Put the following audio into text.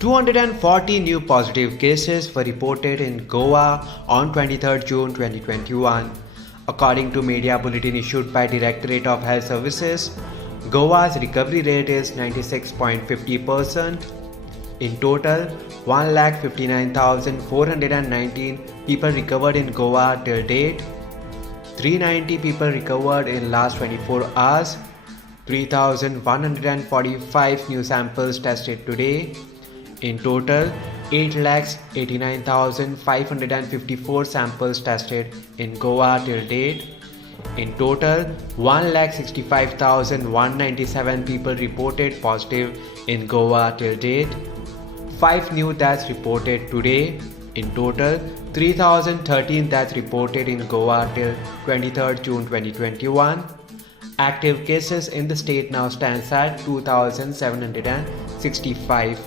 240 new positive cases were reported in Goa on 23rd June 2021. According to media bulletin issued by Directorate of Health Services, Goa's recovery rate is 96.50%. In total, 1,59,419 people recovered in Goa till date. 390 people recovered in last 24 hours. 3,145 new samples tested today. In total, 8,89,554 samples tested in Goa till date. In total, 1,65,197 people reported positive in Goa till date. 5 new deaths reported today. In total, 3,013 deaths reported in Goa till 23rd June 2021. Active cases in the state now stands at 2,765.